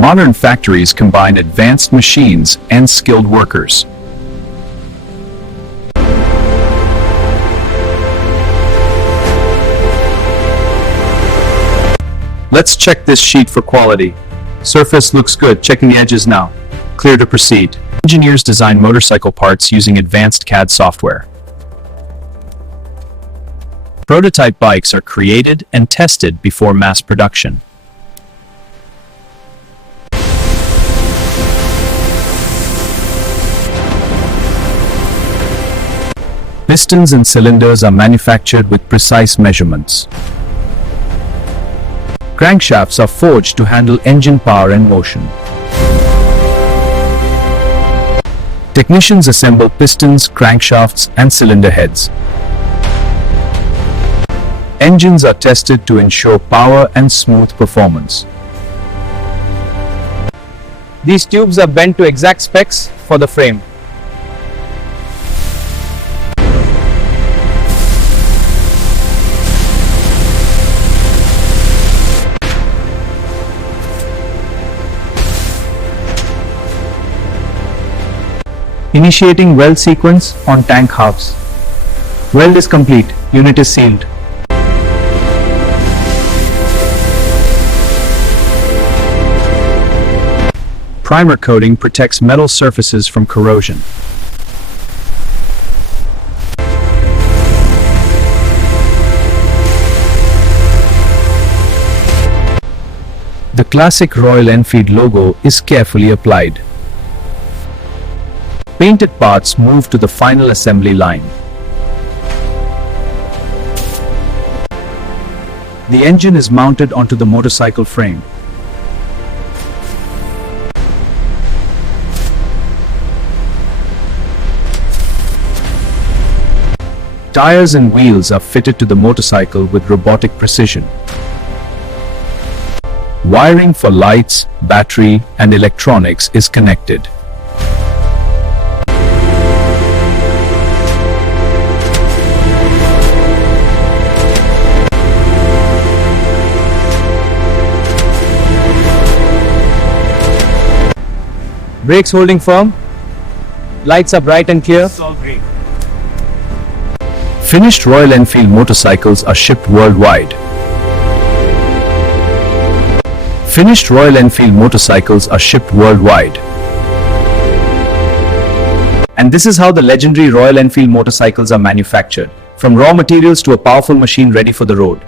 Modern factories combine advanced machines and skilled workers. Let's check this sheet for quality. Surface looks good, checking the edges now. Clear to proceed. Engineers design motorcycle parts using advanced CAD software. Prototype bikes are created and tested before mass production. Pistons and cylinders are manufactured with precise measurements. Crankshafts are forged to handle engine power and motion. Technicians assemble pistons, crankshafts, and cylinder heads. Engines are tested to ensure power and smooth performance. These tubes are bent to exact specs for the frame. Initiating weld sequence on tank halves. Weld is complete. Unit is sealed. Primer coating protects metal surfaces from corrosion. The classic Royal Enfield logo is carefully applied. Painted parts move to the final assembly line. The engine is mounted onto the motorcycle frame. Tires and wheels are fitted to the motorcycle with robotic precision. Wiring for lights, battery, and electronics is connected. Brakes holding firm. Lights are bright and clear. Finished Royal Enfield motorcycles are shipped worldwide. Finished Royal Enfield motorcycles are shipped worldwide. And this is how the legendary Royal Enfield motorcycles are manufactured, from raw materials to a powerful machine ready for the road.